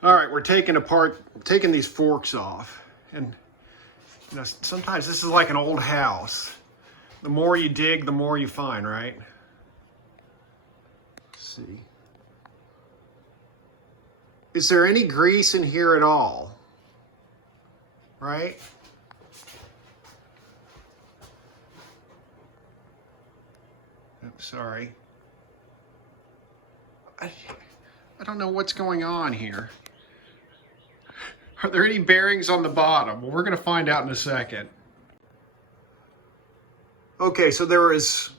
All right, we're taking these forks off. And you know, sometimes this is like an old house. The more you dig, the more you find, right? Let's see. Is there any grease in here at all? Right? Oops, sorry. I don't know what's going on here. Are there any bearings on the bottom? Well, we're going to find out in a second. Okay, so there is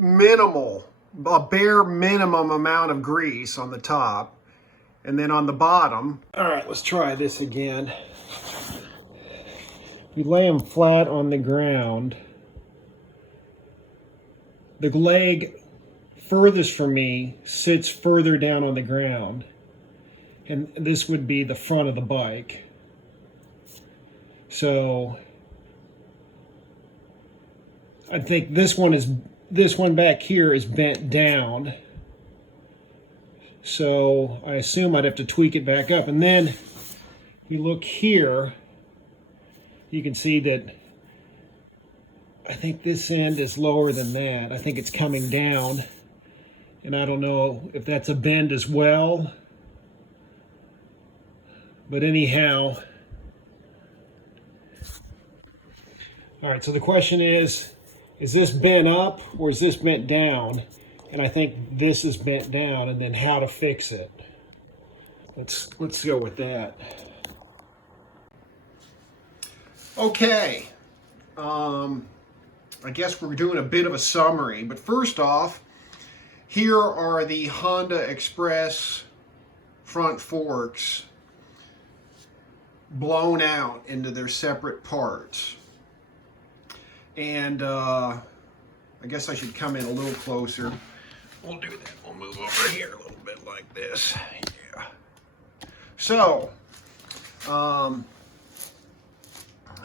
a bare minimum amount of grease on the top. And then on the bottom, all right, let's try this again. You lay them flat on the ground. The leg furthest from me sits further down on the ground. And this would be the front of the bike. So I think this one back here is bent down. So I assume I'd have to tweak it back up. And then you look here, you can see that I think this end is lower than that. I think it's coming down. And I don't know if that's a bend as well. But anyhow, all right, so the question is this bent up or is this bent down? And I think this is bent down, and then how to fix it. Let's go with that. Okay, I guess we're doing a bit of a summary, but first off, here are the Honda Express front forks blown out into their separate parts. And I guess I should come in a little closer. We'll do that. We'll move over here a little bit like this. Yeah. So,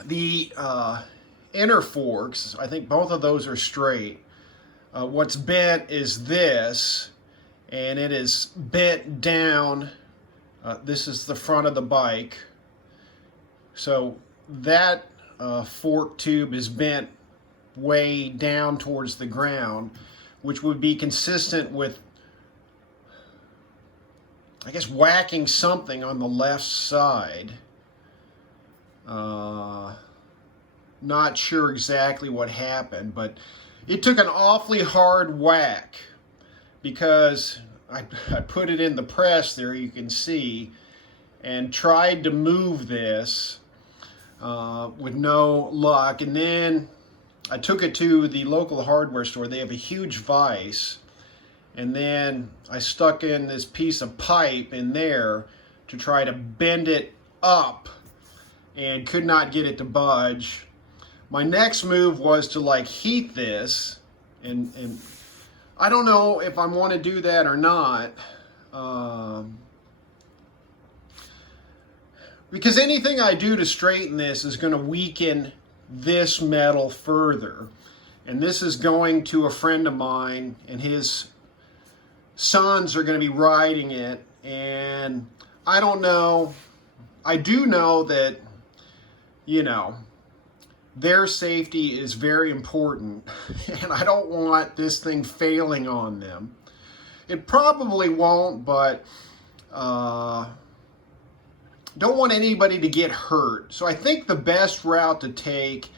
the inner forks, I think both of those are straight. What's bent is this, and it is bent down. This is the front of the bike. So that fork tube is bent way down towards the ground, which would be consistent with, I guess, whacking something on the left side. Not sure exactly what happened, but it took an awfully hard whack because I put it in the press there, you can see, and tried to move this with no luck. And then I took it to the local hardware store. They have a huge vise. And then I stuck in this piece of pipe in there to try to bend it up and could not get it to budge. My next move was to like heat this, and I don't know if I want to do that or not. Because anything I do to straighten this is going to weaken this metal further. And this is going to a friend of mine, and his sons are going to be riding it. And I don't know. I do know that, you know, their safety is very important. And I don't want this thing failing on them. It probably won't, but don't want anybody to get hurt. So I think the best route to take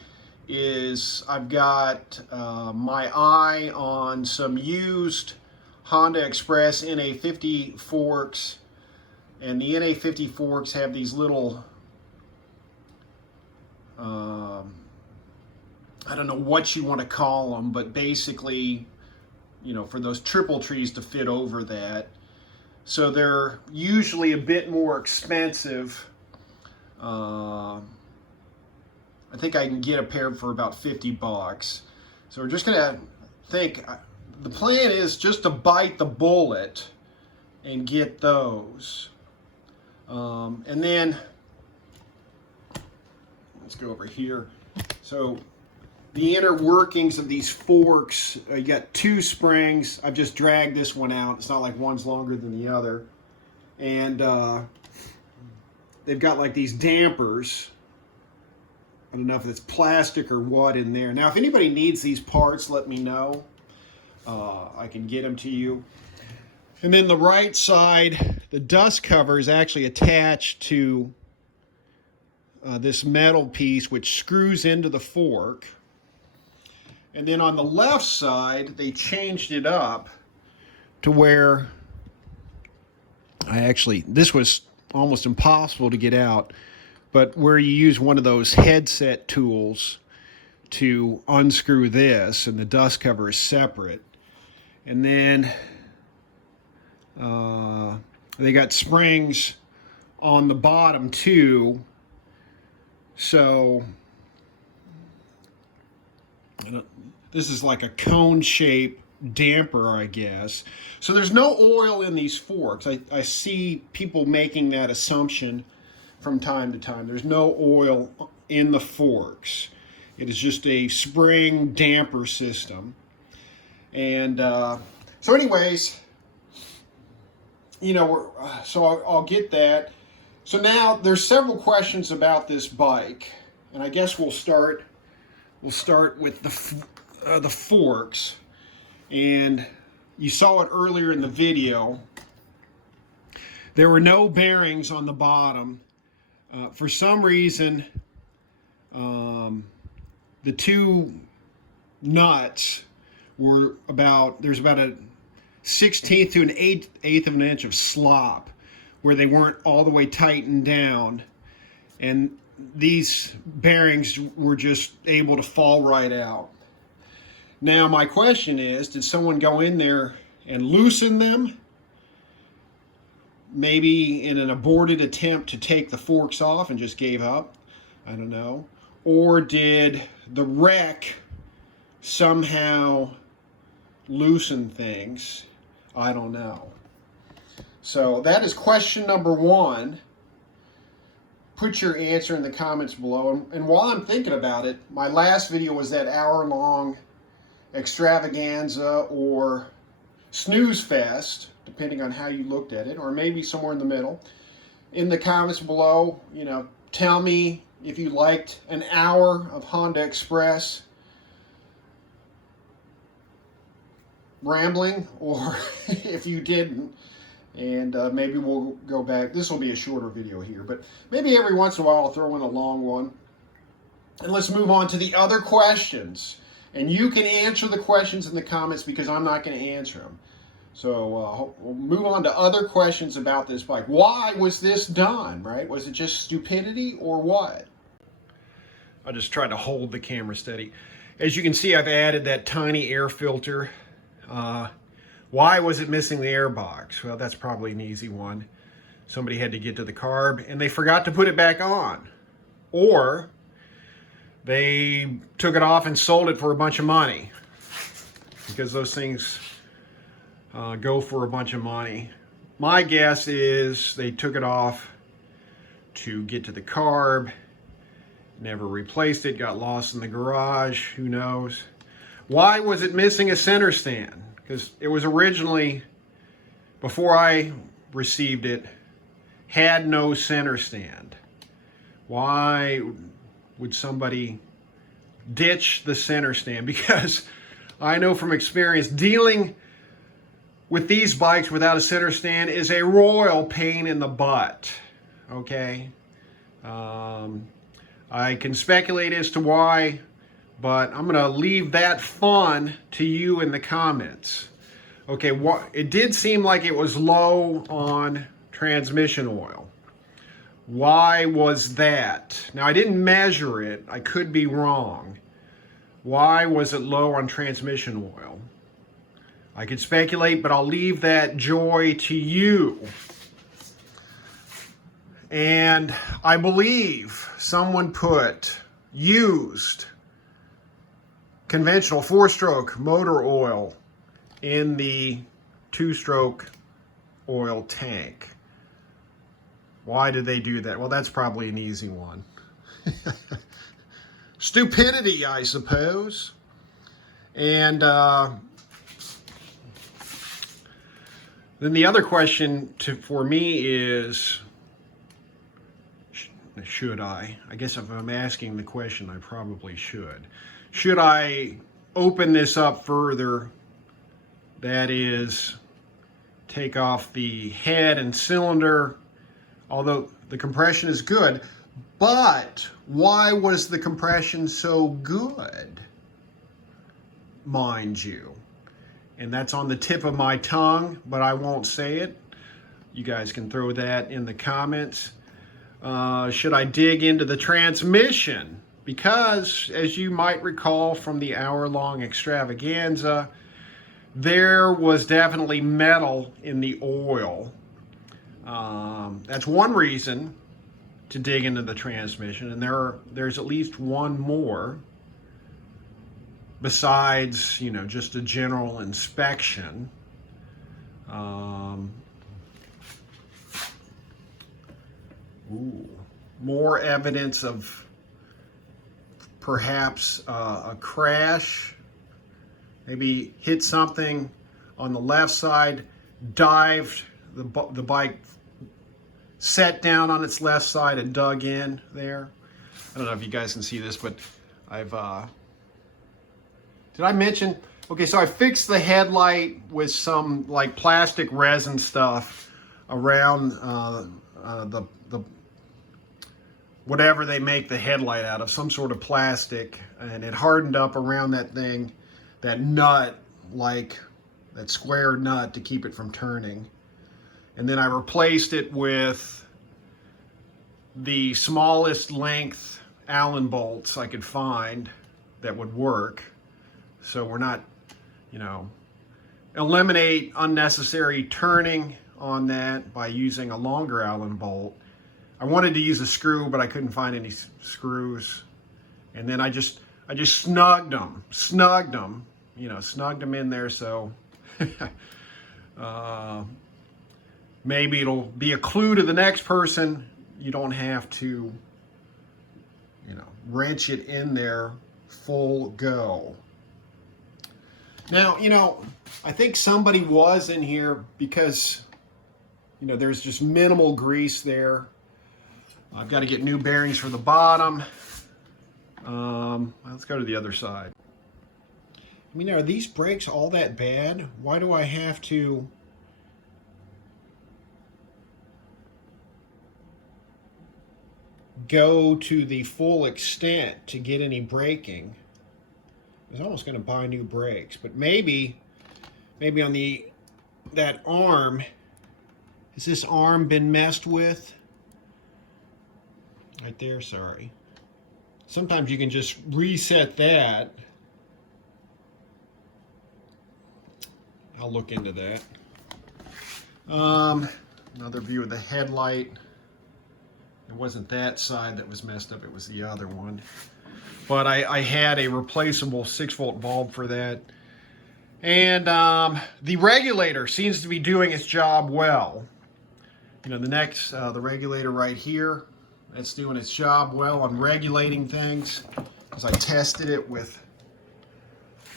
is I've got my eye on some used Honda Express Na50 forks. And the Na50 forks have these little, I don't know what you want to call them, but basically, you know, for those triple trees to fit over that. So they're usually a bit more expensive. I think I can get a pair for about 50 bucks. So we're just gonna think, the plan is just to bite the bullet and get those. And then, let's go over here. So the inner workings of these forks, you got two springs. I've just dragged this one out. It's not like one's longer than the other. And they've got like these dampers. I don't know if it's plastic or what in there. Now, if anybody needs these parts, let me know. I can get them to you. And then the right side, the dust cover is actually attached to this metal piece, which screws into the fork. And then on the left side, they changed it up to where this was almost impossible to get out, but where you use one of those headset tools to unscrew this, and the dust cover is separate. And then they got springs on the bottom too, so this is like a cone shape damper, I guess. So there's no oil in these forks. I see people making that assumption from time to time. There's no oil in the forks. It is just a spring damper system. And so anyways, you know, so I'll get that. So now there's several questions about this bike, and I guess we'll start with the forks. And you saw it earlier in the video. There were no bearings on the bottom. For some reason, the two nuts were there's about a 1/16 to an 1/8 of an inch of slop where they weren't all the way tightened down. And these bearings were just able to fall right out. Now, my question is, did someone go in there and loosen them? Maybe in an aborted attempt to take the forks off and just gave up? I don't know. Or did the wreck somehow loosen things? I don't know. So that is question number one. Put your answer in the comments below. And while I'm thinking about it, my last video was that hour-long extravaganza or snooze fest, depending on how you looked at it, or maybe somewhere in the middle. In the comments below, you know, tell me if you liked an hour of Honda Express rambling, or if you didn't. And maybe we'll go back. This will be a shorter video here, but maybe every once in a while I'll throw in a long one. And let's move on to the other questions. And you can answer the questions in the comments because I'm not going to answer them. So we'll move on to other questions about this bike. Why was this done, right? Was it just stupidity or what? I'll just try to hold the camera steady. As you can see, I've added that tiny air filter. Why was it missing the air box? Well, that's probably an easy one. Somebody had to get to the carb and they forgot to put it back on. Or they took it off and sold it for a bunch of money, because those things go for a bunch of money. My guess is they took it off to get to the carb, never replaced it, got lost in the garage, who knows. Why was it missing a center stand? Because it was originally, before I received it, had no center stand. Why would somebody ditch the center stand? Because I know from experience, dealing with these bikes without a center stand is a royal pain in the butt, okay? I can speculate as to why, but I'm gonna leave that fun to you in the comments. Okay, it did seem like it was low on transmission oil. Why was that? Now, I didn't measure it. I could be wrong. Why was it low on transmission oil? I could speculate, but I'll leave that joy to you. And I believe someone put used conventional 4-stroke motor oil in the 2-stroke oil tank. Why did they do that? Well, that's probably an easy one. Stupidity, I suppose. And then the other question for me is, should I? I guess if I'm asking the question, I probably should. Should I open this up further? That is, take off the head and cylinder, although the compression is good. But why was the compression so good, mind you? And that's on the tip of my tongue, but I won't say it. You guys can throw that in the comments. Should I dig into the transmission? Because, as you might recall from the hour-long extravaganza, there was definitely metal in the oil. That's one reason to dig into the transmission, and there's at least one more besides, you know, just a general inspection. More evidence of perhaps a crash. Maybe hit something on the left side, dived, the bike set down on its left side and dug in there. I don't know if you guys can see this, but I've, did I mention? Okay, so I fixed the headlight with some like plastic resin stuff around the whatever they make the headlight out of, some sort of plastic, and it hardened up around that thing, that nut, like that square nut to keep it from turning. And then I replaced it with the smallest length Allen bolts I could find that would work. So we're not, you know, eliminate unnecessary turning on that by using a longer Allen bolt. I wanted to use a screw, but I couldn't find any screws. And then I just snugged them, you know, snugged them in there. So maybe it'll be a clue to the next person. You don't have to, you know, wrench it in there full go. Now, you know, I think somebody was in here because, you know, there's just minimal grease there. I've got to get new bearings for the bottom. Let's go to the other side. I mean, are these brakes all that bad? Why do I have to go to the full extent to get any braking? I was almost going to buy new brakes, but maybe on that arm, has this arm been messed with? Right there, sorry. Sometimes you can just reset that. I'll look into that. Another view of the headlight. It wasn't that side that was messed up, it was the other one. But I had a replaceable 6-volt bulb for that. And the regulator seems to be doing its job well. You know, the regulator right here, it's doing its job well on regulating things. As I tested it with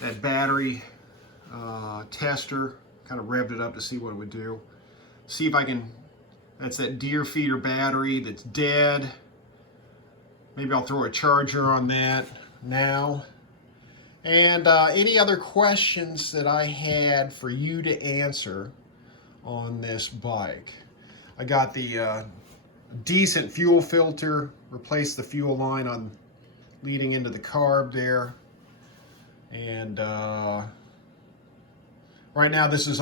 that battery tester, kind of revved it up to see what it would do. See if I can, that's that deer feeder battery that's dead. Maybe I'll throw a charger on that now. And any other questions that I had for you to answer on this bike. I got the decent fuel filter, replaced the fuel line on leading into the carb there. And right now this is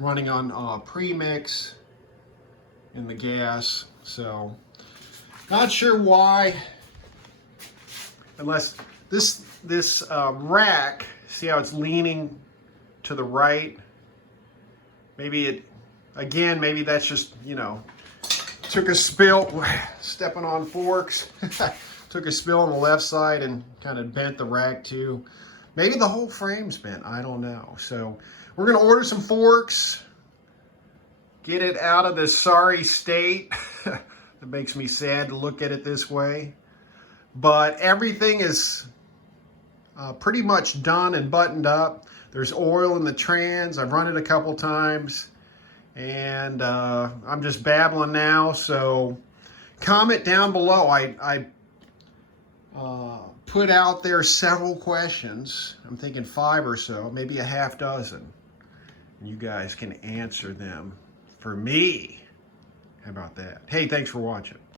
running on premix in the gas. So not sure why, unless this rack, see how it's leaning to the right? Maybe maybe that's just, you know, took a spill, stepping on forks, took a spill on the left side and kind of bent the rack too. Maybe the whole frame's bent, I don't know. So we're gonna order some forks, get it out of this sorry state. It makes me sad to look at it this way. But everything is pretty much done and buttoned up. There's oil in the trans. I've run it a couple times. And I'm just babbling now, so comment down below. I put out there several questions. I'm thinking 5 or so, maybe a half dozen. You guys can answer them for me. How about that? Hey, thanks for watching.